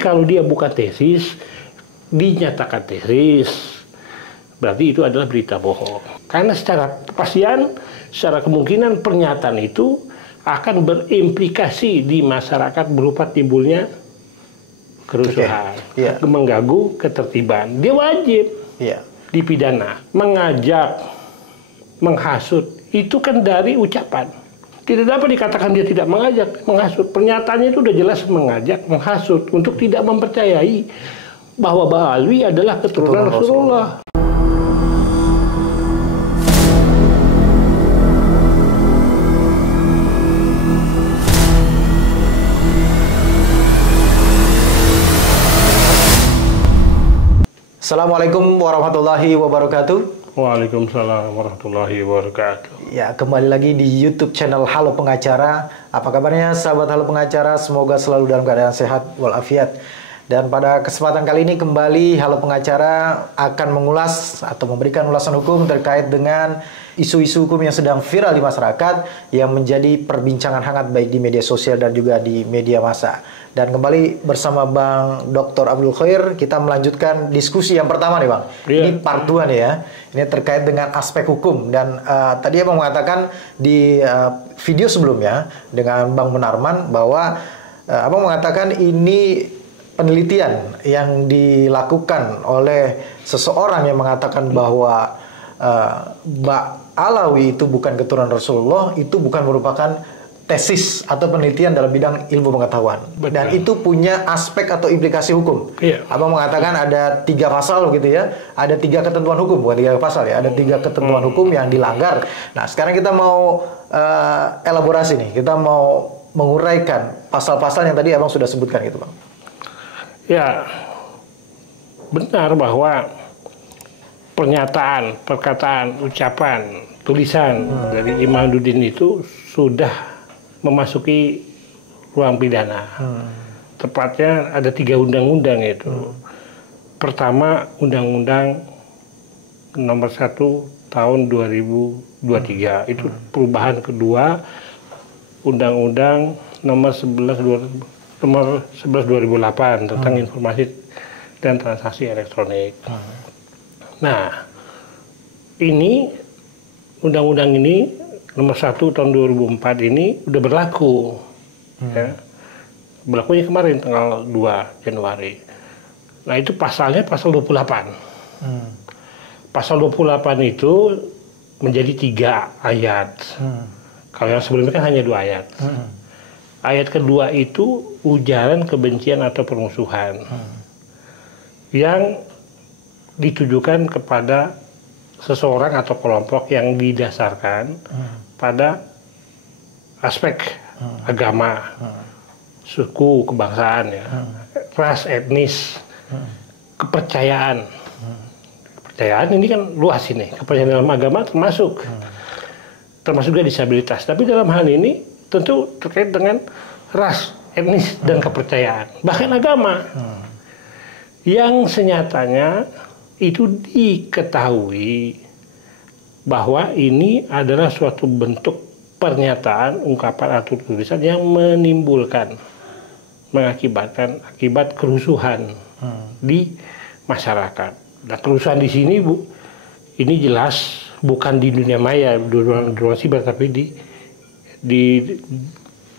Kalau dia bukan tesis, dinyatakan tesis, berarti itu adalah berita bohong. Karena secara kepastian, secara kemungkinan pernyataan itu akan berimplikasi di masyarakat berupa timbulnya kerusuhan, mengganggu ketertiban. Dia wajib dipidana. Mengajak, menghasut, itu kan dari ucapan. Tidak dapat dikatakan dia tidak mengajak, menghasut. Pernyataannya itu udah jelas mengajak, menghasut untuk tidak mempercayai bahwa Ba'alwi adalah keturunan Rasulullah. Assalamualaikum warahmatullahi wabarakatuh. Waalaikumsalam warahmatullahi wabarakatuh. Ya, kembali lagi di YouTube channel Halo Pengacara. Apa kabarnya sahabat Halo Pengacara? Semoga selalu dalam keadaan sehat walafiat. Dan pada kesempatan kali ini kembali Halo Pengacara akan mengulas atau memberikan ulasan hukum terkait dengan isu-isu hukum yang sedang viral di masyarakat yang menjadi perbincangan hangat baik di media sosial dan juga di media massa. Dan kembali bersama Bang Dr. Abdul Khair, kita melanjutkan diskusi yang pertama nih Bang. Ini part 2 nih ya. Ini terkait dengan aspek hukum. Dan tadi Abang mengatakan di video sebelumnya dengan Bang Munarman bahwa Abang mengatakan ini penelitian yang dilakukan oleh seseorang yang mengatakan bahwa Ba'alawi itu bukan keturunan Rasulullah, itu bukan merupakan tesis atau penelitian dalam bidang ilmu pengetahuan. Betul. Dan itu punya aspek atau implikasi hukum. Iya. Abang mengatakan ada 3 pasal gitu ya, ada 3 ketentuan hukum, bukan 3 pasal ya, ada 3 ketentuan hukum yang dilanggar. Nah sekarang kita mau elaborasi nih, kita mau menguraikan pasal-pasal yang tadi Abang sudah sebutkan gitu Bang. Ya, benar bahwa pernyataan, perkataan, ucapan, tulisan dari Imaduddin itu sudah memasuki ruang pidana. Tepatnya ada 3 undang-undang itu. Pertama, Undang-Undang Nomor 1 Tahun 2023. Itu perubahan kedua, Undang-Undang Nomor 11 2008 tentang informasi dan transaksi elektronik. Nah, ini undang-undang ini Nomor 1 tahun 2004 ini udah berlaku. Ya. Berlakunya kemarin tanggal 2 Januari. Nah, itu pasalnya pasal 28. Pasal 28 itu menjadi 3 ayat. Kalau yang sebelumnya kan hanya 2 ayat. Ayat kedua itu ujaran kebencian atau permusuhan yang ditujukan kepada seseorang atau kelompok yang didasarkan pada aspek agama, suku, kebangsaan, ya, ras, etnis, kepercayaan. Kepercayaan ini kan luas ini. Kepercayaan dalam agama termasuk juga disabilitas. Tapi dalam hal ini tentu terkait dengan ras, etnis, dan kepercayaan. Bahkan agama. Yang senyatanya itu diketahui bahwa ini adalah suatu bentuk pernyataan, ungkapan atau tulisan yang menimbulkan, mengakibatkan kerusuhan di masyarakat. Nah, kerusuhan di sini ini jelas bukan di dunia maya, di ruang siber, tapi di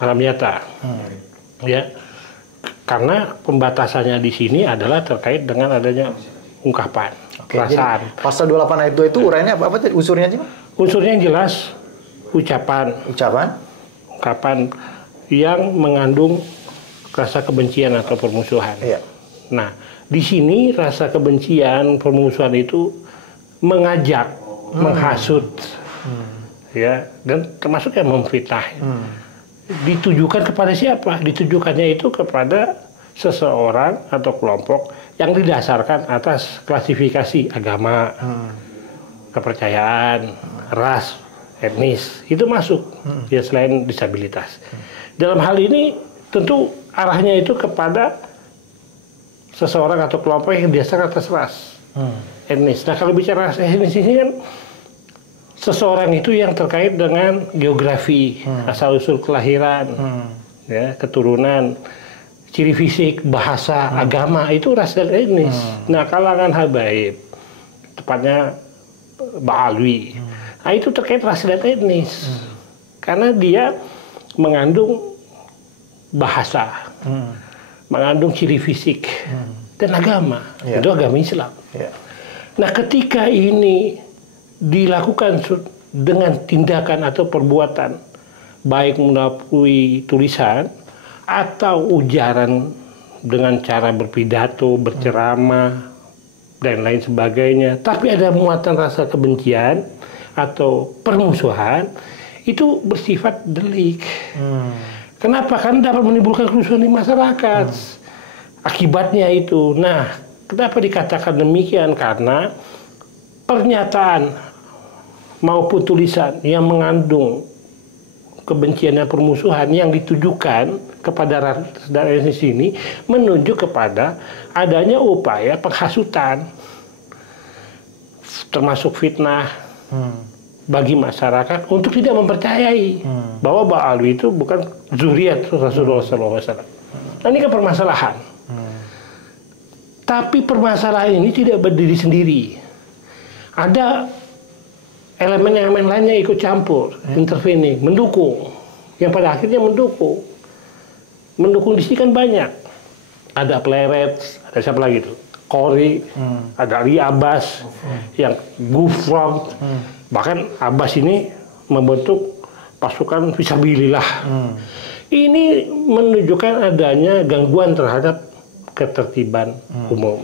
alam nyata. Ya. Karena pembatasannya di sini adalah terkait dengan adanya ungkapan, perasaan. Jadi, pasal 28 ayat 2 itu uraiannya apa unsurnya aja, Pak? Unsurnya yang jelas ucapan, ungkapan yang mengandung rasa kebencian atau permusuhan. Iya. Nah, di sini rasa kebencian, permusuhan itu mengajak, menghasut, ya, dan termasuk yang memfitnah. Ditujukan kepada siapa? Ditujukannya itu kepada seseorang atau kelompok yang didasarkan atas klasifikasi agama, kepercayaan, ras, etnis. Itu masuk, ya, selain disabilitas. Dalam hal ini tentu arahnya itu kepada seseorang atau kelompok yang didasarkan atas ras, etnis. Nah, kalau bicara ras etnis ini kan seseorang itu yang terkait dengan geografi, asal-usul kelahiran, ya, keturunan, ciri fisik, bahasa, agama itu ras dan etnis. Nah, kalangan habaib, tepatnya Ba'alwi, nah itu terkait ras dan etnis. Karena dia mengandung bahasa, mengandung ciri fisik, dan agama. Itu agama Islam. Nah, ketika ini dilakukan dengan tindakan atau perbuatan, baik melalui tulisan atau ujaran dengan cara berpidato, berceramah, dan lain sebagainya, tapi ada muatan rasa kebencian atau permusuhan, itu bersifat delik. Kenapa? Karena dapat menimbulkan kerusuhan di masyarakat. Akibatnya itu. Nah, kenapa dikatakan demikian? Karena pernyataan maupun tulisan yang mengandung kebencian dan permusuhan yang ditujukan kepada ras dan etnis ini menunjuk kepada adanya upaya penghasutan, termasuk fitnah bagi masyarakat untuk tidak mempercayai bahwa Ba'alwi itu bukan zuriat Rasulullah SAW. Nah, ini kan permasalahan. Tapi permasalahan ini tidak berdiri sendiri. Ada elemen-elemen lainnya ikut campur, intervening, mendukung. Yang pada akhirnya mendukung. Mendukung di sini kan banyak. Ada Pleret, ada siapa lagi itu? Qori, ada Ali Abbas, yang Gufron. Bahkan Abbas ini membentuk pasukan fisabilillah. Ini menunjukkan adanya gangguan terhadap ketertiban umum.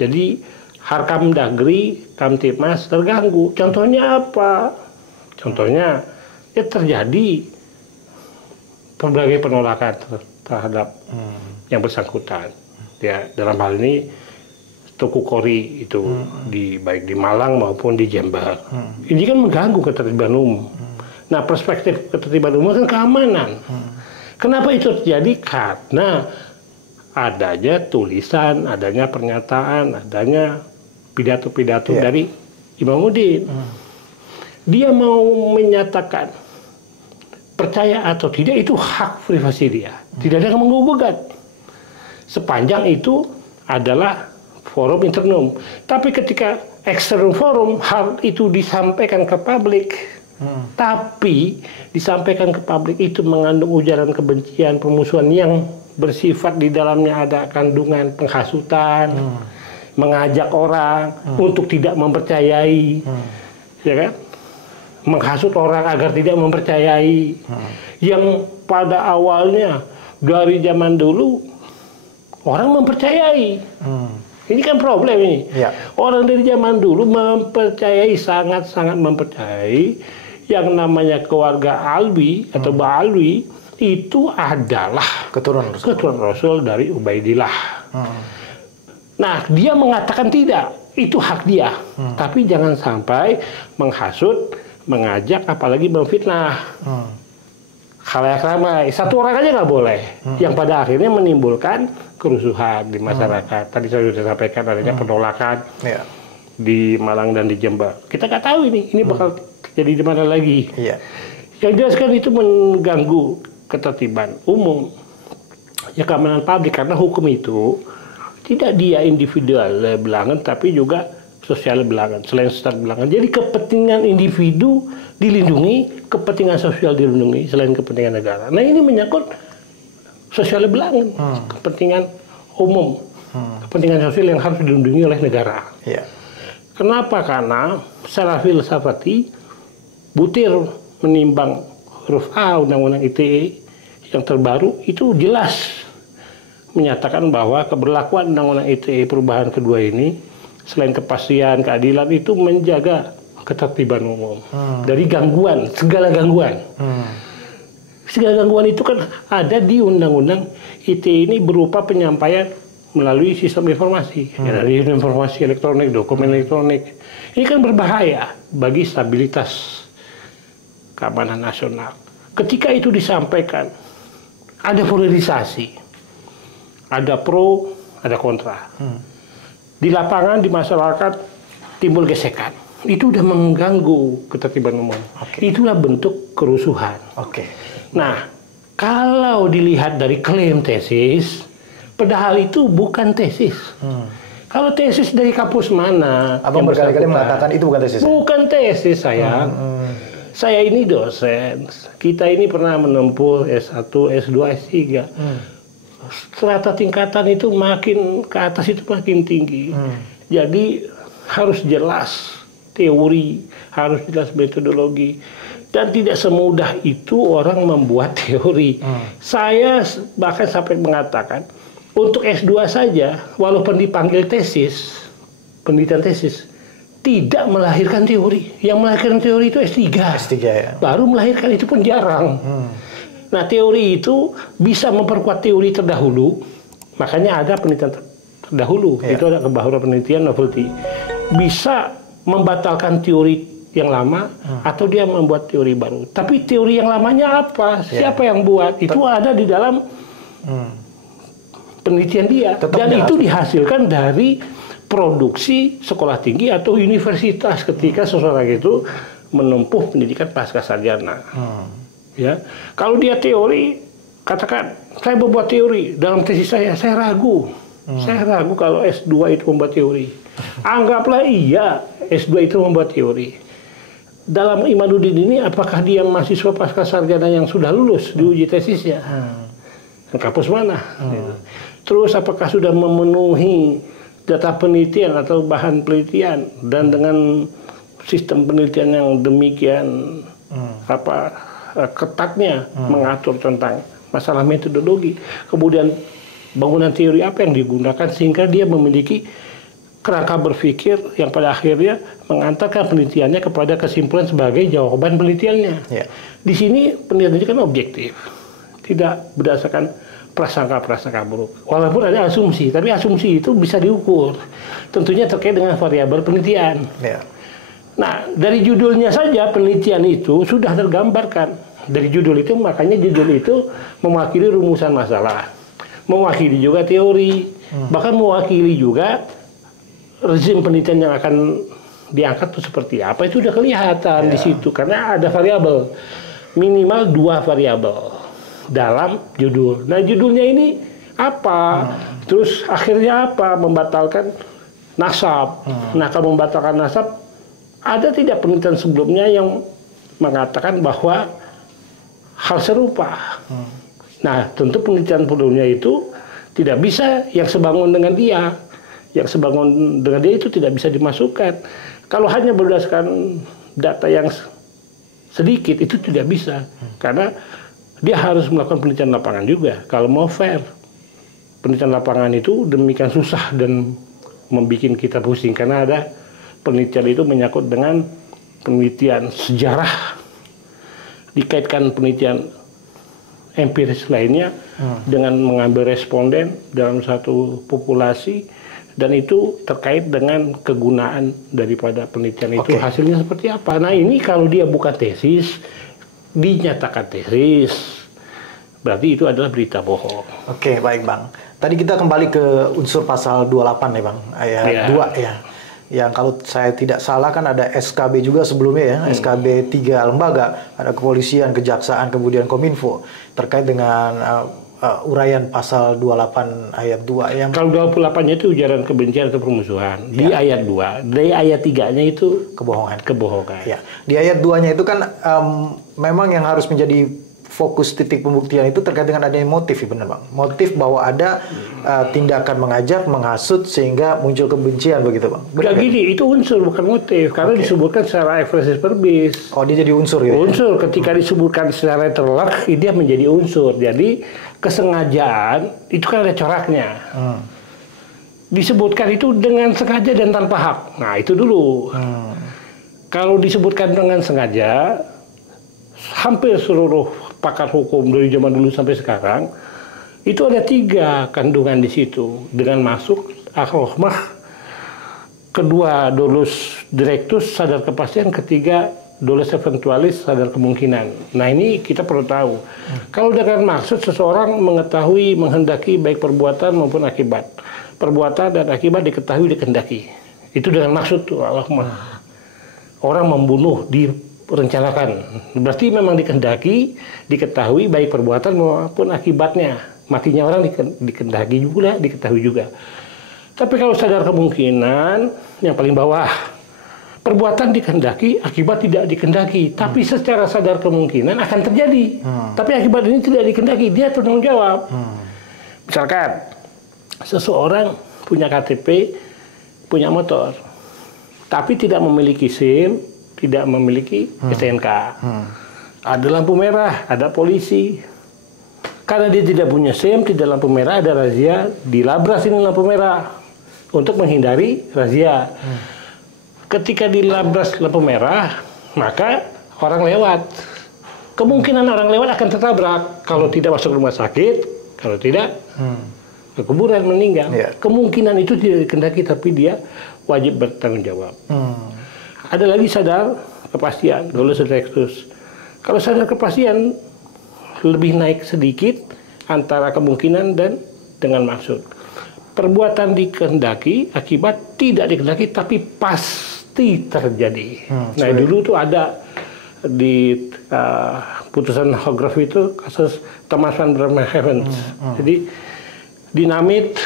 Jadi Harkam Dagri, Kamtibmas terganggu. Contohnya apa? Contohnya ya terjadi berbagai penolakan terhadap yang bersangkutan. Ya, dalam hal ini Tuku Kori itu baik di Malang maupun di Jember. Ini kan mengganggu ketertiban umum. Nah, perspektif ketertiban umum kan keamanan. Kenapa itu terjadi? Karena adanya tulisan, adanya pernyataan, adanya pidato-pidato dari Imamuddin. Dia mau menyatakan percaya atau tidak itu hak privasi dia. Tidak ada yang menggugat. Sepanjang itu adalah forum internum. Tapi ketika external forum, hal itu disampaikan ke publik. Tapi disampaikan ke publik itu mengandung ujaran kebencian, permusuhan yang bersifat di dalamnya ada kandungan penghasutan, mengajak orang untuk tidak mempercayai, ya kan? Menghasut orang agar tidak mempercayai, yang pada awalnya dari zaman dulu orang mempercayai. Ini kan problem ini. Orang dari zaman dulu mempercayai, sangat-sangat mempercayai yang namanya keluarga Alwi atau Ba'alwi itu adalah keturunan Rasul dari Ubaidillah. Nah, dia mengatakan tidak, itu hak dia. Tapi jangan sampai menghasut, mengajak, apalagi memfitnah. Khalayak ramai, satu orang aja nggak boleh. Yang pada akhirnya menimbulkan kerusuhan di masyarakat. Tadi saya sudah sampaikan adanya penolakan di Malang dan di Jember. Kita nggak tahu ini bakal terjadi di mana lagi. Yang jelas kan itu mengganggu ketertiban umum, ya keamanan publik, karena hukum itu tidak dia individual belangan tapi juga sosial belangan, selain sosial belangan. Jadi kepentingan individu dilindungi, kepentingan sosial dilindungi selain kepentingan negara. Nah, ini menyangkut sosial belangan, kepentingan umum, kepentingan sosial yang harus dilindungi oleh negara. Kenapa? Karena secara filsafati butir menimbang huruf A Undang-Undang ITE yang terbaru itu jelas menyatakan bahwa keberlakuan Undang-Undang ITE perubahan kedua ini selain kepastian, keadilan, itu menjaga ketertiban umum dari gangguan, segala gangguan. Segala gangguan itu kan ada di Undang-Undang ITE ini berupa penyampaian melalui sistem informasi, dari informasi elektronik, dokumen elektronik. Ini kan berbahaya bagi stabilitas keamanan nasional. Ketika itu disampaikan, ada polarisasi, ada pro, ada kontra. Di lapangan, di masyarakat timbul gesekan. Itu udah mengganggu ketertiban umum. Itulah bentuk kerusuhan. Nah, Kalau dilihat dari klaim tesis, padahal itu bukan tesis. Kalau tesis dari kampus mana? Abang berkali-kali mengatakan itu bukan tesis. Bukan tesis, sayang. Saya ini dosen. Kita ini pernah menempuh S1, S2, S3. Strata tingkatan itu makin ke atas itu makin tinggi. Jadi harus jelas teori, harus jelas metodologi. Dan tidak semudah itu orang membuat teori. Saya bahkan sampai mengatakan, untuk S2 saja, walaupun dipanggil tesis, penelitian tesis, tidak melahirkan teori. Yang melahirkan teori itu S3. S3 ya. Baru melahirkan itu pun jarang. Nah, teori itu bisa memperkuat teori terdahulu. Makanya ada penelitian terdahulu. Itu ada kebaharuan penelitian novelty. Bisa membatalkan teori yang lama atau dia membuat teori baru. Tapi teori yang lamanya apa? Siapa yang buat? Itu ada di dalam penelitian dia. Dan itu dihasilkan dari produksi sekolah tinggi atau universitas ketika seseorang itu menempuh pendidikan pasca sarjana. Ya, kalau dia teori, katakan saya membuat teori dalam tesis saya ragu. Saya ragu kalau S2 itu membuat teori. Anggaplah iya S2 itu membuat teori. Dalam Imaduddin ini apakah dia mahasiswa pasca sarjana yang sudah lulus di uji tesisnya? Kampus mana? Terus apakah sudah memenuhi data penelitian atau bahan penelitian dan dengan sistem penelitian yang demikian ketatnya mengatur tentang masalah metodologi, kemudian bangunan teori apa yang digunakan sehingga dia memiliki kerangka berpikir yang pada akhirnya mengantarkan penelitiannya kepada kesimpulan sebagai jawaban penelitiannya. Di sini penelitiannya kan objektif, tidak berdasarkan prasangka-prasangka buruk. Walaupun ada asumsi, tapi asumsi itu bisa diukur. Tentunya terkait dengan variabel penelitian. Nah, dari judulnya saja penelitian itu sudah tergambarkan. Dari judul itu, makanya judul itu mewakili rumusan masalah. Mewakili juga teori. Bahkan mewakili juga rezim penelitian yang akan diangkat itu seperti apa. Itu sudah kelihatan di situ. Karena ada variabel. Minimal 2 variabel dalam judul. Nah, judulnya ini apa? Terus akhirnya apa? Membatalkan nasab. Nah, kalau membatalkan nasab, ada tidak penelitian sebelumnya yang mengatakan bahwa hal serupa? Nah, tentu penelitian sebelumnya itu tidak bisa yang sebangun dengan dia. Yang sebangun dengan dia itu tidak bisa dimasukkan. Kalau hanya berdasarkan data yang sedikit, itu tidak bisa. Karena dia harus melakukan penelitian lapangan juga. Kalau mau fair, penelitian lapangan itu demikian susah dan membuat kita pusing. Karena ada penelitian itu menyangkut dengan penelitian sejarah, dikaitkan penelitian empiris lainnya dengan mengambil responden dalam satu populasi, dan itu terkait dengan kegunaan daripada penelitian itu. Hasilnya seperti apa. Nah, ini kalau dia bukan tesis, dinyatakan tesis, berarti itu adalah berita bohong. Oke, baik Bang. Tadi kita kembali ke unsur pasal 28 ya Bang, ayat 2 ya. Yang kalau saya tidak salah kan ada SKB juga sebelumnya ya, SKB 3 lembaga, ada kepolisian, kejaksaan, kemudian Kominfo, terkait dengan uraian pasal 28 ayat 2 yang kalau 28-nya itu ujaran kebencian atau permusuhan. Di ayat 2, dari ayat 3-nya itu kebohongan. Ya. Di ayat 2-nya itu kan memang yang harus menjadi fokus titik pembuktian itu terkait dengan adanya motif, ya benar Bang. Motif bahwa ada tindakan mengajak, menghasut sehingga muncul kebencian begitu Bang. Benar gini, itu unsur bukan motif karena disebutkan secara ekspres verbis. Oh, dia jadi unsur gitu. Unsur ketika disebutkan secara terlak, dia menjadi unsur. Jadi kesengajaan itu kan ada coraknya. Disebutkan itu dengan sengaja dan tanpa hak. Nah, itu dulu. Kalau disebutkan dengan sengaja, hampir seluruh pakar hukum dari zaman dulu sampai sekarang itu ada 3 kandungan di situ, dengan masuk akhrohmah, kedua dolus directus sadar kepastian, ketiga dolus eventualis sadar kemungkinan. Nah, ini kita perlu tahu. Kalau dengan maksud seseorang mengetahui, menghendaki baik perbuatan maupun akibat, perbuatan dan akibat diketahui, dikehendaki, itu dengan maksud tuh akhrohmah. Orang membunuh rencanakan. Berarti memang dikehendaki, diketahui baik perbuatan maupun akibatnya. Matinya orang dikehendaki juga, diketahui juga. Tapi kalau sadar kemungkinan, yang paling bawah, perbuatan dikehendaki, akibat tidak dikehendaki. Tapi secara sadar kemungkinan akan terjadi. Tapi akibat ini tidak dikehendaki, dia tanggung jawab. Misalkan, seseorang punya KTP, punya motor, tapi tidak memiliki SIM, tidak memiliki STNK. Ada lampu merah, ada polisi. Karena dia tidak punya SIM, tidak lampu merah, ada razia, dilabras ini lampu merah untuk menghindari razia. Ketika dilabras lampu merah, maka orang lewat. Kemungkinan orang lewat akan tertabrak kalau tidak masuk rumah sakit, kalau tidak ke kuburan meninggal. Kemungkinan itu tidak dikehendaki, tapi dia wajib bertanggung jawab. Ada lagi sadar kepastian, dolus rectus. Kalau sadar kepastian lebih naik sedikit antara kemungkinan dan dengan maksud. Perbuatan dikehendaki, akibat tidak dikehendaki, tapi pasti terjadi. Nah, dulu tuh ada di putusan Hogarth itu kasus Thomas van Bremerhaven. Jadi dinamit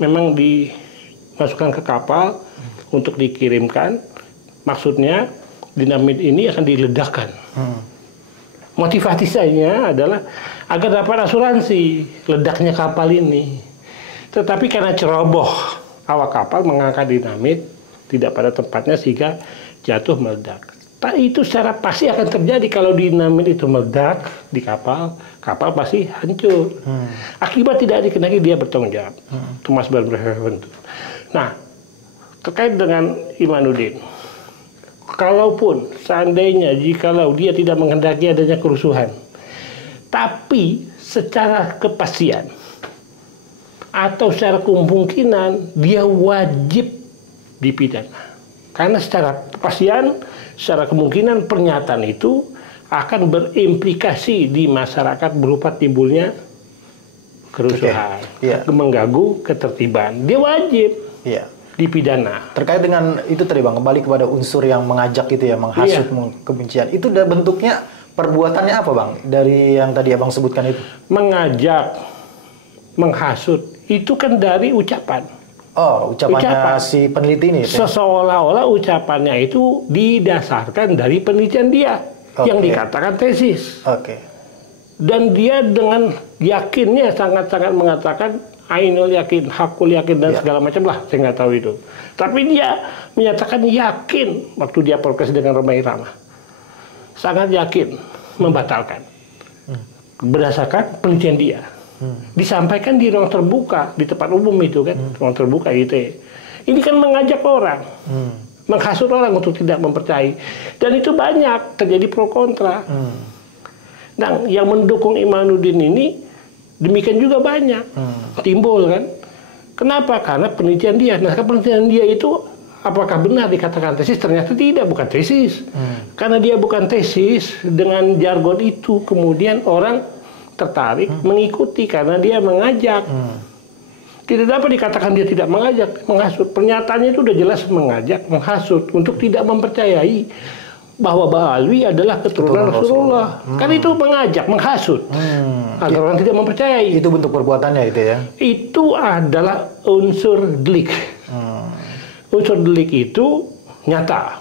memang dimasukkan ke kapal untuk dikirimkan. Maksudnya dinamit ini akan diledakkan. Motivasinya adalah agar dapat asuransi ledaknya kapal ini. Tetapi karena ceroboh awak kapal mengangkat dinamit tidak pada tempatnya sehingga jatuh meledak. Itu secara pasti akan terjadi kalau dinamit itu meledak di kapal, kapal pasti hancur. Akibat tidak dikehendaki, dia bertanggung jawab. Thomas van Bremerhaven. Nah, terkait dengan Imanuddin, kalaupun seandainya jikalau dia tidak menghendaki adanya kerusuhan, tapi secara kepastian atau secara kemungkinan dia wajib dipidana. Karena secara kepastian, secara kemungkinan pernyataan itu akan berimplikasi di masyarakat berupa timbulnya kerusuhan, mengganggu ketertiban. Dia wajib dipidana. Terkait dengan itu tadi Bang, kembali kepada unsur yang mengajak itu ya, menghasut kebencian. Itu udah bentuknya perbuatannya apa Bang? Dari yang tadi Abang sebutkan itu. Mengajak, menghasut, itu kan dari ucapan. Oh, ucapan si peneliti ini. Seolah-olah ucapannya itu didasarkan dari penelitian dia yang dikatakan tesis. Dan dia dengan yakinnya sangat-sangat mengatakan ainul yakin, hakul yakin dan segala macam lah, saya nggak tahu itu. Tapi dia menyatakan yakin waktu dia protes dengan Rhoma Irama. Sangat yakin membatalkan berdasarkan penelitian dia. Disampaikan di ruang terbuka, di tempat umum itu kan, ruang terbuka gitu. Ini kan mengajak orang, menghasut orang untuk tidak mempercayai. Dan itu banyak terjadi pro kontra. Nah, yang mendukung Imanuddin ini demikian juga banyak timbul kan. Kenapa? Karena penelitian dia. Nah, penelitian dia itu apakah benar dikatakan tesis? Ternyata tidak, bukan tesis. Karena dia bukan tesis, dengan jargon itu kemudian orang tertarik mengikuti karena dia mengajak. Tidak dapat dikatakan dia tidak mengajak, menghasut. Pernyataannya itu udah jelas mengajak, menghasut untuk tidak mempercayai bahwa Ba'alwi adalah keturunan Rasulullah. Kan itu mengajak, menghasut agar orang tidak mempercayai. Itu bentuk perbuatannya itu ya. Itu adalah unsur delik. Unsur delik itu nyata.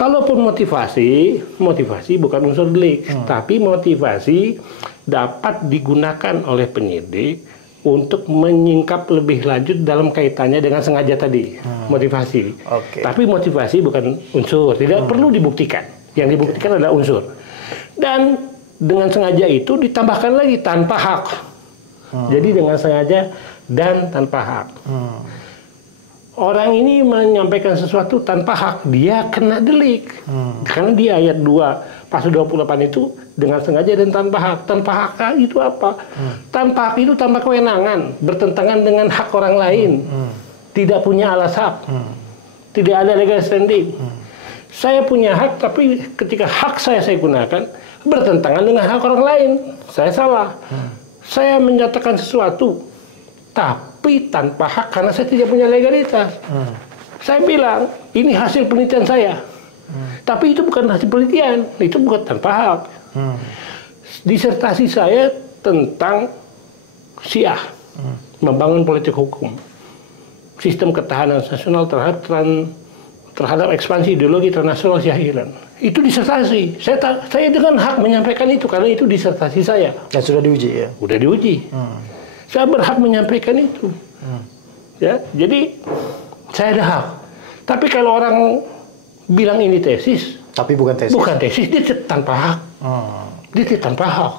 Kalaupun motivasi bukan unsur delik, tapi motivasi dapat digunakan oleh penyidik untuk menyingkap lebih lanjut dalam kaitannya dengan sengaja tadi, motivasi. Tapi motivasi bukan unsur, tidak perlu dibuktikan. Yang dibuktikan adalah unsur. Dan dengan sengaja itu ditambahkan lagi tanpa hak. Jadi dengan sengaja dan tanpa hak. Orang ini menyampaikan sesuatu tanpa hak, dia kena delik. Karena di ayat 2 pasal 28 itu dengan sengaja dan tanpa hak. Tanpa hak itu apa? Tanpa hak itu tanpa kewenangan, bertentangan dengan hak orang lain. Tidak punya alas hak. Tidak ada legal standing. Saya punya hak, tapi ketika hak saya gunakan bertentangan dengan hak orang lain, saya salah. Saya menyatakan sesuatu tapi tanpa hak karena saya tidak punya legalitas. Saya bilang, ini hasil penelitian saya. Tapi itu bukan hasil penelitian, itu bukan tanpa hak. Disertasi saya tentang Syiah, membangun politik hukum, sistem ketahanan nasional terhadap ekspansi ideologi transnasional Syiah Iran. Itu disertasi. Saya dengan hak menyampaikan itu karena itu disertasi saya. Dan sudah diuji ya? Sudah diuji. Saya berhak menyampaikan itu. Ya, jadi saya ada hak. Tapi kalau orang bilang ini tesis, tapi bukan tesis. Bukan tesis, dia tanpa hak. Dia tanpa hak.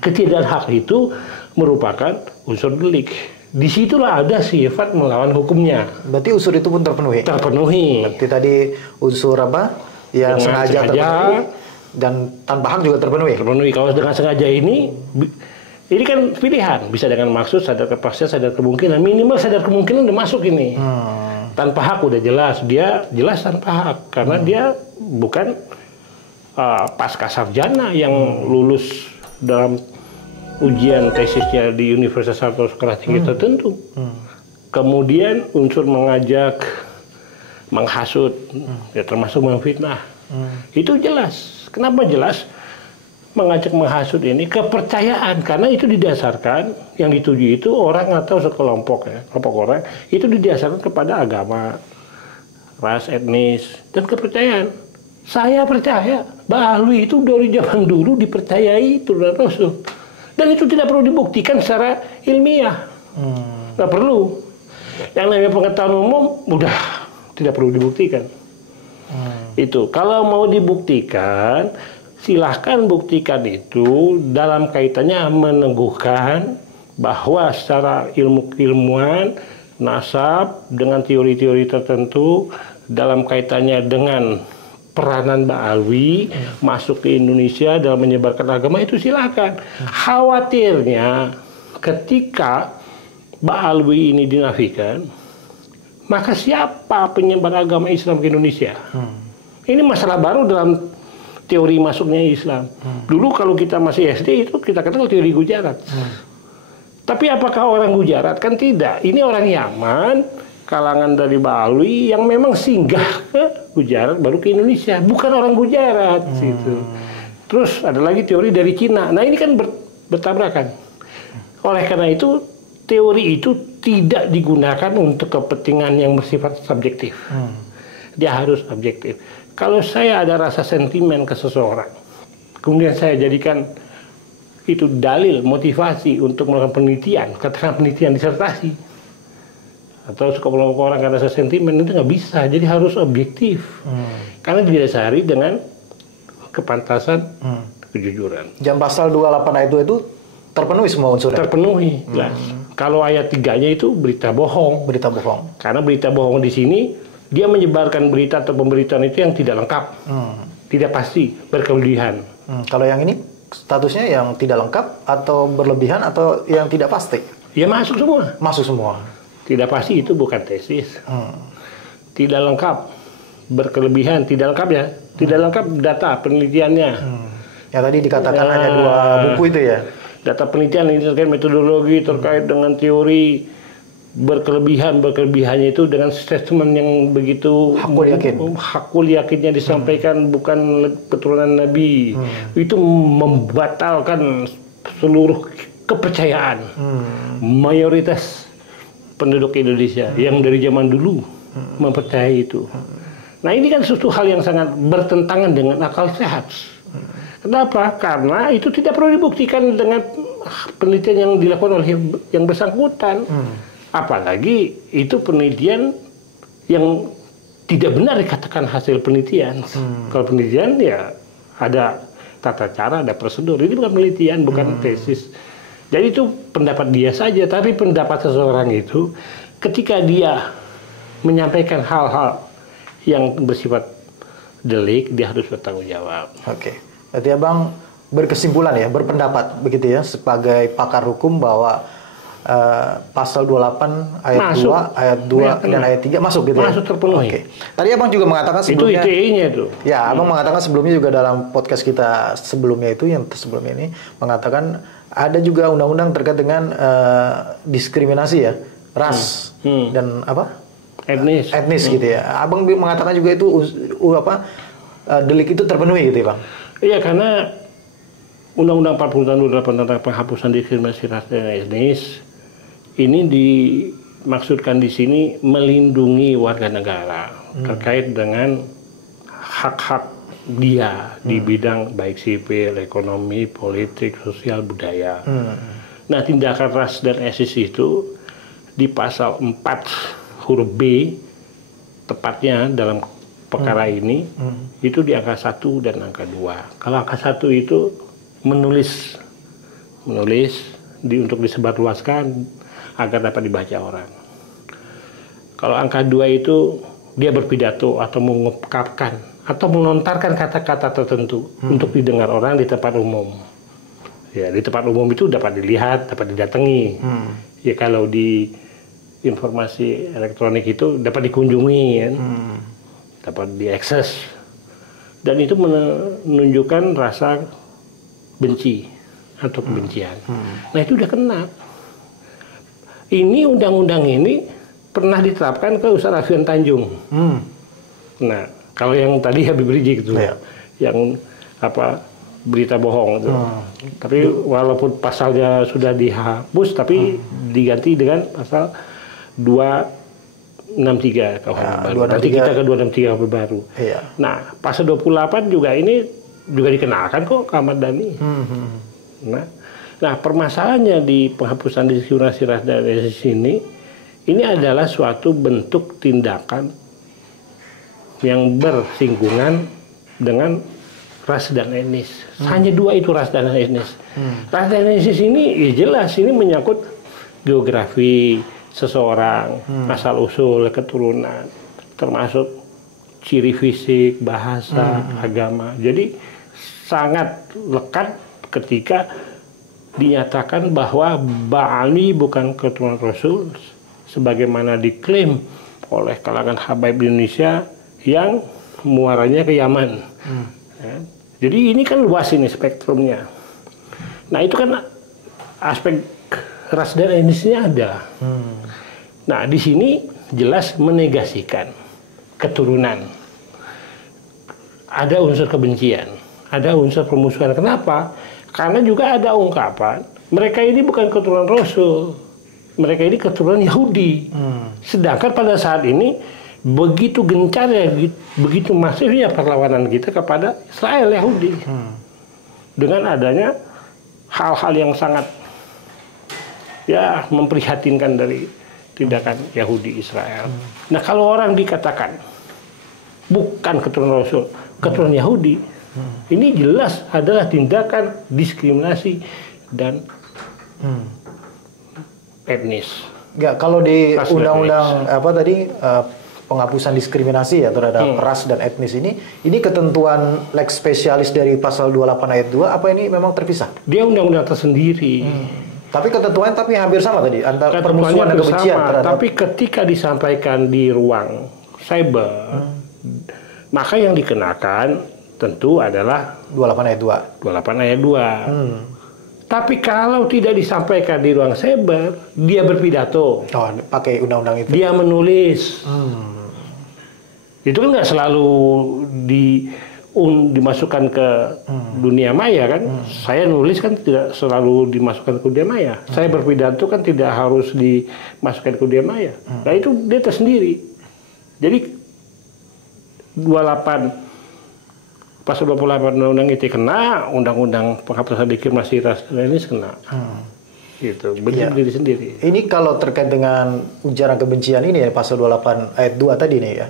Ketiadaan hak itu merupakan unsur delik. Disitulah ada sifat melawan hukumnya. Berarti unsur itu pun terpenuhi? Terpenuhi. Berarti tadi unsur apa? Yang sengaja terpenuhi dan tanpa hak juga terpenuhi? Terpenuhi. Kalau dengan sengaja ini kan pilihan. Bisa dengan maksud, sadar kepastian, sadar kemungkinan. Minimal sadar kemungkinan udah masuk ini. Tanpa hak udah jelas. Dia jelas tanpa hak. Karena dia bukan pasca sarjana yang lulus dalam ujian tesisnya di universitas atau sekolah tinggi tertentu. Kemudian unsur mengajak, menghasut, ya termasuk memfitnah. Itu jelas. Kenapa jelas? Mengajak menghasut ini kepercayaan, karena itu didasarkan yang dituju itu orang atau sekelompok ya, kelompok orang itu didasarkan kepada agama, ras, etnis, dan kepercayaan. Saya percaya Mbah Alwi itu dari zaman dulu dipercayai turun Rasul. Dan itu tidak perlu dibuktikan secara ilmiah. Nggak perlu. Yang namanya pengetahuan umum, udah tidak perlu dibuktikan. Itu. Kalau mau dibuktikan, silahkan buktikan itu dalam kaitannya meneguhkan bahwa secara ilmuwan, nasab, dengan teori-teori tertentu, dalam kaitannya dengan peranan Mbak Alwi masuk ke Indonesia dalam menyebarkan agama, itu silakan. Khawatirnya ketika Mbak Alwi ini dinafikan, maka siapa penyebar agama Islam ke Indonesia? Ini masalah baru dalam teori masuknya Islam. Dulu kalau kita masih SD itu kita kenal teori Gujarat. Tapi apakah orang Gujarat? Kan tidak. Ini orang Yaman, kalangan dari Bali yang memang singgah ke Gujarat baru ke Indonesia, bukan orang Gujarat gitu. Terus ada lagi teori dari Cina. Nah, ini kan bertabrakan. Oleh karena itu teori itu tidak digunakan untuk kepentingan yang bersifat subjektif. Dia harus objektif. Kalau saya ada rasa sentimen ke seseorang, kemudian saya jadikan itu dalil, motivasi untuk melakukan penelitian, katakan penelitian disertasi, atau sekelompok orang karena rasa sentimen, itu nggak bisa. Jadi harus objektif. Karena didasari dengan kepantasan, kejujuran. Jam pasal 28 ayat 2 itu terpenuhi semua unsurnya? Terpenuhi, jelas. Kalau ayat 3-nya itu berita bohong. Berita bohong. Karena berita bohong di sini, dia menyebarkan berita atau pemberitaan itu yang tidak lengkap. Tidak pasti, berkelebihan. Kalau yang ini, statusnya yang tidak lengkap, atau berlebihan, atau yang tidak pasti? Ya masuk semua. Masuk semua. Tidak pasti itu bukan tesis. Tidak lengkap, berkelebihan, tidak lengkap ya. Tidak lengkap data penelitiannya. Yang tadi dikatakan hanya 2 buku itu ya? Data penelitian ini terkait metodologi, terkait dengan teori, berkelebihannya itu dengan statement yang begitu hakul yakinnya disampaikan, bukan keturunan Nabi. Itu membatalkan seluruh kepercayaan mayoritas penduduk Indonesia yang dari zaman dulu mempercayai itu. Nah, ini kan suatu hal yang sangat bertentangan dengan akal sehat. Kenapa? Karena itu tidak perlu dibuktikan dengan penelitian yang dilakukan oleh yang bersangkutan. Apalagi itu penelitian yang tidak benar dikatakan hasil penelitian. Kalau penelitian ya ada tata cara, ada prosedur. Ini bukan penelitian, bukan tesis. Jadi itu pendapat dia saja, tapi pendapat seseorang itu ketika dia menyampaikan hal-hal yang bersifat delik, dia harus bertanggung jawab. Oke. Berarti Abang berkesimpulan ya, berpendapat begitu ya, sebagai pakar hukum bahwa pasal 28 ayat masuk. 2, ayat 2 dan ayat 3 masuk gitu ya? Masuk, terpenuhi. Oke. Tadi Abang juga mengatakan sebelumnya, itu ITE-nya itu. Ya, Abang mengatakan sebelumnya juga dalam podcast kita sebelumnya itu, yang sebelumnya ini, mengatakan ada juga undang-undang terkait dengan diskriminasi ya, ras dan apa? Etnis. Etnis gitu ya. Abang mengatakan juga itu delik itu terpenuhi gitu ya Bang? Iya, karena Undang-Undang 40 tahun 2008 tentang penghapusan diskriminasi ras dan etnis ini dimaksudkan di sini melindungi warga negara terkait dengan hak-hak dia di bidang baik sipil, ekonomi, politik, sosial, budaya. Nah, tindakan ras dan etnis itu di pasal 4 huruf B tepatnya dalam perkara ini itu di angka 1 dan angka 2. Kalau angka 1 itu menulis untuk disebarluaskan agar dapat dibaca orang. Kalau angka 2 itu dia berpidato atau mengungkapkan atau melontarkan kata-kata tertentu untuk didengar orang di tempat umum. Ya, di tempat umum itu dapat dilihat, dapat didatangi. Ya, kalau di informasi elektronik itu dapat dikunjungi, kan? Dapat diakses. Dan itu menunjukkan rasa benci atau kebencian. Nah, itu udah kena. Ini undang-undang ini pernah diterapkan ke Ustaz Alfian Tanjung. Nah, kalau yang tadi Habib Rizik itu, yang apa berita bohong itu. Tapi walaupun pasalnya sudah dihapus, tapi diganti dengan pasal 263 KUHP baru. Nanti kita ke 263 KUHP baru. Nah, pasal 28 juga ini juga dikenalkan kok ke Ahmad Dhani. Nah, permasalahannya di penghapusan diskriminasi ras dan etnis ini adalah suatu bentuk tindakan yang bersinggungan dengan ras dan etnis. Hanya 2 itu, ras dan etnis. Ras dan etnis ini ya jelas ini menyangkut geografi seseorang, asal usul, keturunan, termasuk ciri fisik, bahasa, agama. Jadi sangat lekat ketika dinyatakan bahwa Ba'ali bukan keturunan Rasul sebagaimana diklaim oleh kalangan habaib Indonesia yang muaranya ke Yaman. Ya. Jadi ini kan luas ini spektrumnya. Nah, itu kan aspek ras dan etnisnya ada. Nah, di sini jelas menegasikan keturunan. Ada unsur kebencian, ada unsur permusuhan. Kenapa? Karena juga ada ungkapan mereka ini bukan keturunan Rasul, mereka ini keturunan Yahudi. Sedangkan pada saat ini begitu gencar ya, begitu masifnya perlawanan kita kepada Israel Yahudi dengan adanya hal-hal yang sangat ya memprihatinkan dari tindakan Yahudi Israel. Nah, kalau orang dikatakan bukan keturunan Rasul, keturunan Yahudi, ini jelas adalah tindakan diskriminasi dan etnis. Enggak, kalau di undang-undang apa tadi penghapusan diskriminasi ya terhadap ras dan etnis ini ketentuan lex spesialis dari pasal 28 ayat 2 apa ini memang terpisah? Dia undang-undang tersendiri. Tapi ketentuan tapi hampir sama tadi antara permusuhan dan kebencian terhadap. Tapi ketika disampaikan di ruang cyber, maka yang dikenakan tentu adalah 28 ayat 2. 28 ayat 2. Tapi kalau tidak disampaikan di ruang cyber, dia berpidato. Oh, pakai undang-undang itu. Dia menulis. Itu kan nggak selalu dimasukkan ke dunia maya kan. Saya nulis kan tidak selalu dimasukkan ke dunia maya. Saya berpidato kan tidak harus dimasukkan ke dunia maya. Nah, itu dia tersendiri. Jadi 28 pasal 28 undang-undang ITE kena, undang-undang penghapusan diskriminasi ras dan etnis kena. Gitu, berdiri sendiri. Ini kalau terkait dengan ujaran kebencian ini ya pasal 28 ayat 2 tadi nih ya.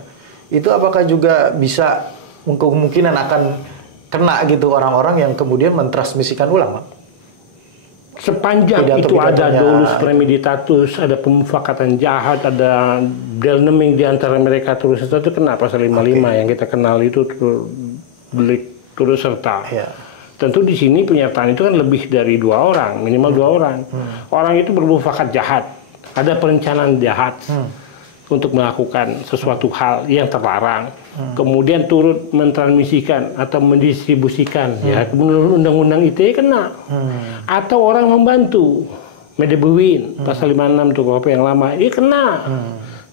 Itu apakah juga bisa kemungkinan akan kena gitu orang-orang yang kemudian mentransmisikan ulang, Pak? Sepanjang itu ada dolus premeditatus, ada pemufakatan jahat, ada delneming di antara mereka terus serta, itu kena pasal 55 yang kita kenal itu delik turut serta. Tentu di sini penyertaan itu kan lebih dari 2 orang, minimal 2 orang. Orang itu bermufakat jahat, ada perencanaan jahat untuk melakukan sesuatu hal yang terlarang, kemudian turut mentransmisikan atau mendistribusikan, ya menurut undang-undang ITE kena. Atau orang membantu, medebuin pasal 56 tuh KUHP yang lama, ini kena.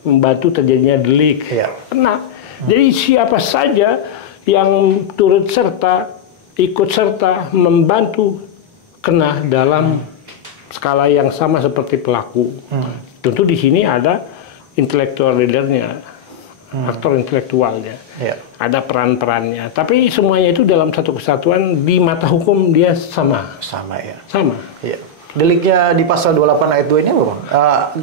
Membantu terjadinya delik, kena. Jadi siapa saja yang turut serta, ikut serta, membantu kena dalam skala yang sama seperti pelaku. Tentu di sini ada intellectual leadernya, aktor intelektualnya, ada peran-perannya. Tapi semuanya itu dalam satu kesatuan di mata hukum dia sama. Sama ya. Sama. Iya. Deliknya di pasal 28 ayat 2 ini apa, Bang?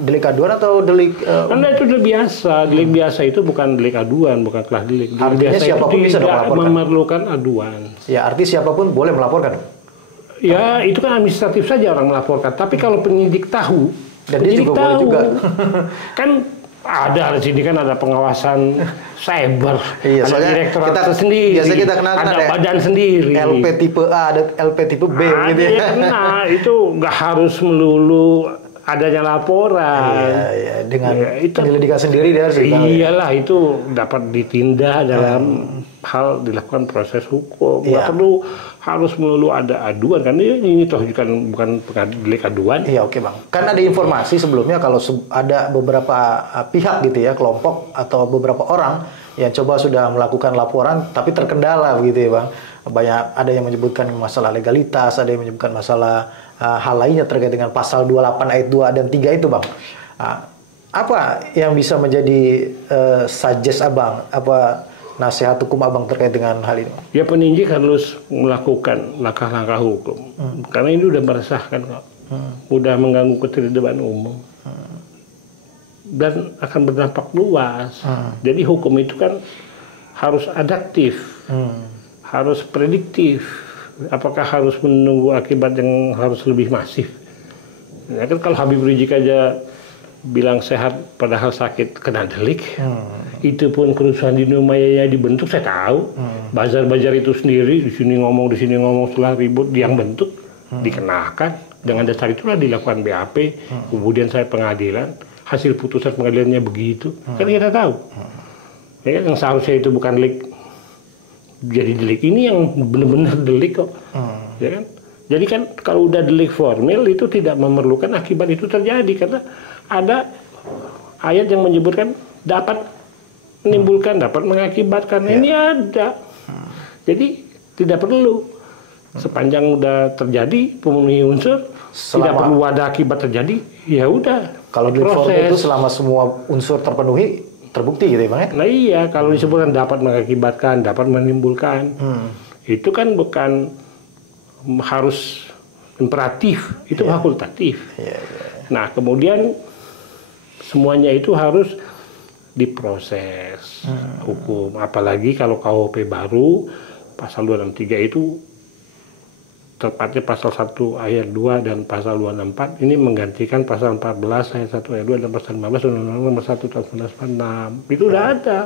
Delik aduan atau delik... Karena itu delik biasa. Delik biasa itu bukan delik aduan, bukan kelas delik. Delik Artinya biasa siapapun itu bisa tidak melaporkan? memerlukan aduan. Ya, arti siapapun boleh melaporkan. Ya, itu kan administratif saja orang melaporkan. Tapi kalau penyidik tahu, Dan dia juga boleh juga. Kan ada di sini kan ada pengawasan cyber, Iya, ada soalnya direktorat kita sendiri, biasa kita kenal kan ada ada badan sendiri, LP tipe A, ada LP tipe B gitu ya. Nah, itu nggak harus melulu adanya laporan. Iya, dengan itu penyelidikan sendiri dia harus tahu. Iyalah, itu dapat ditindak dalam hal dilakukan proses hukum. Nggak perlu harus melulu ada aduan, kan ini toh bukan delik aduan. Iya, oke Bang. Kan ada informasi sebelumnya kalau ada beberapa pihak gitu ya, kelompok atau beberapa orang yang coba sudah melakukan laporan tapi terkendala begitu ya Bang. Banyak ada yang menyebutkan masalah legalitas, ada yang menyebutkan masalah hal lainnya terkait dengan pasal 28 ayat 2 dan 3 itu Bang. Apa yang bisa menjadi suggest Abang, apa nasihat hukum Abang terkait dengan hal ini? Ya, penyidik harus melakukan langkah-langkah hukum. Karena ini udah meresahkan kok. Udah mengganggu ketertiban umum. Dan akan berdampak luas. Jadi hukum itu kan harus adaptif. Harus prediktif. Apakah harus menunggu akibat yang harus lebih masif? Ya kan kalau Habib Rizik aja bilang sehat padahal sakit kena delik. Itu pun kerusuhan di Indonesia dibentuk, saya tahu. Bazar-bazar itu sendiri di sini ngomong setelah ribut yang bentuk dikenakan. Dengan dasar itulah dilakukan BAP. Kemudian saya pengadilan, hasil putusan pengadilannya begitu. Kan kita tahu. Ya, yang seharusnya itu bukan delik jadi delik, ini yang benar-benar delik kok. Ya kan? Jadi kan kalau udah delik formil itu tidak memerlukan akibat itu terjadi karena ada ayat yang menyebutkan dapat menimbulkan, dapat mengakibatkan. Ini ada. Jadi tidak perlu sepanjang udah terjadi pemenuhi unsur, tidak perlu ada akibat terjadi. Ya udah. Kalau delik formil itu selama semua unsur terpenuhi terbukti gitu ya Bang ya? Nah iya, kalau disebutkan dapat mengakibatkan, dapat menimbulkan, itu kan bukan harus imperatif, itu fakultatif. Nah kemudian semuanya itu harus diproses hukum, apalagi kalau KUHP baru pasal 263 itu tepatnya pasal 1 ayat 2 dan pasal 264 ini menggantikan pasal 14 ayat 1 ayat 2 dan pasal 15 Undang-Undang Nomor 1 tahun 1946. Itu udah ada.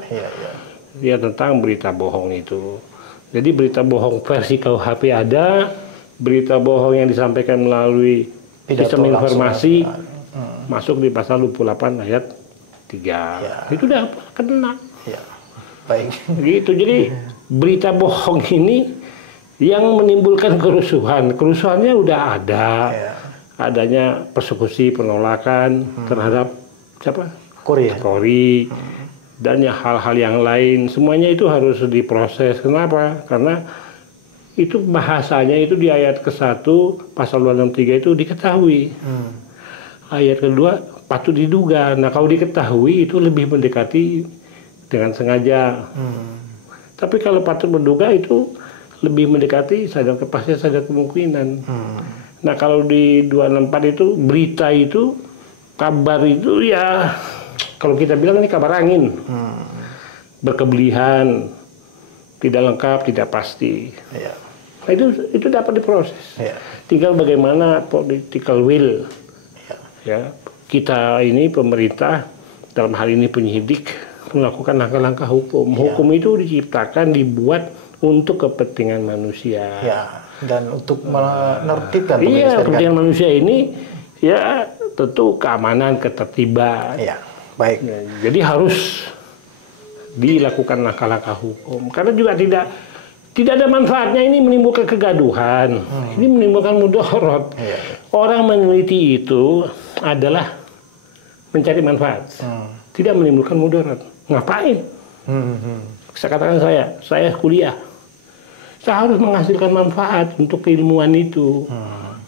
Ya tentang berita bohong itu. Jadi berita bohong versi KUHP ada, berita bohong yang disampaikan melalui sistem informasi masuk di pasal 28 ayat 3. Itu udah kena. Baik. Gitu. Jadi berita bohong ini yang menimbulkan kerusuhannya udah ada, adanya persekusi, penolakan terhadap siapa? Polri, dan ya hal-hal yang lain, semuanya itu harus diproses. Kenapa? Karena itu bahasanya itu di ayat ke-1 pasal 263 itu diketahui, ayat kedua patut diduga. Nah kalau diketahui itu lebih mendekati dengan sengaja, tapi kalau patut menduga itu lebih mendekati sadar kepastian, sadar kemungkinan. Nah kalau di 264 itu berita itu, kabar itu ya kalau kita bilang ini kabar angin, berkebelihan, tidak lengkap, tidak pasti. Nah, itu dapat diproses. Tinggal bagaimana political will. Ya, kita ini pemerintah dalam hal ini penyidik melakukan langkah-langkah hukum. Hukum itu diciptakan, dibuat untuk kepentingan manusia. Dan untuk menertibkan kepentingan manusia ini ya tentu keamanan, ketertiban. Baik. Nah, jadi harus dilakukan langkah-langkah hukum. Karena juga tidak ada manfaatnya ini menimbulkan kegaduhan. Ini menimbulkan mudarat. Orang meneliti itu adalah mencari manfaat. Tidak menimbulkan mudarat. Ngapain? Saya katakan saya kuliah. Saya harus menghasilkan manfaat untuk keilmuan itu.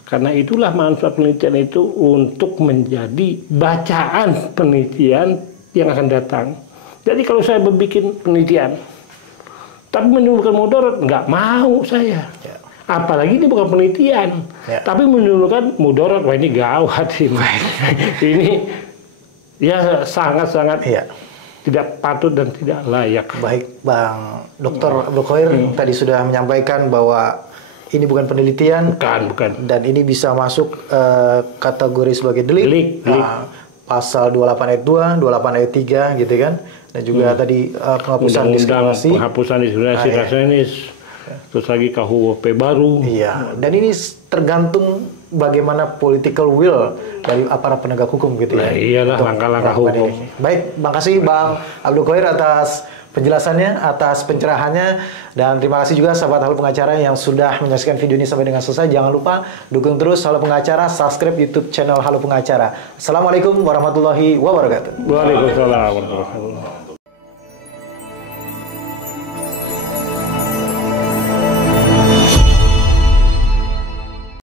Karena itulah manfaat penelitian itu untuk menjadi bacaan penelitian yang akan datang. Jadi kalau saya berbikin penelitian, tapi menimbulkan mudarat, nggak mau saya. Ya. Apalagi ini bukan penelitian, tapi menimbulkan mudarat, wah ini gawat ini. Ini ya sangat-sangat tidak patut dan tidak layak. Baik, Bang Dr. Abdul Khoir tadi sudah menyampaikan bahwa ini bukan penelitian, bukan. Dan ini bisa masuk kategori sebagai delik. Pasal 28 ayat 2, 28 ayat 3 gitu kan. Dan juga tadi penghapusan diskriminasi. Penghapusan diskriminasi, terus lagi KUHP baru. Iya, dan ini tergantung bagaimana political will dari aparat penegak hukum gitu ya. Iyalah langkah-langkah hukum. Baik, terima kasih Bang Abdul Khoir atas penjelasannya, atas pencerahannya, dan terima kasih juga sahabat Halo Pengacara yang sudah menyaksikan video ini sampai dengan selesai. Jangan lupa dukung terus Halo Pengacara, subscribe YouTube channel Halo Pengacara. Assalamualaikum warahmatullahi wabarakatuh. Waalaikumsalam warahmatullahi wabarakatuh.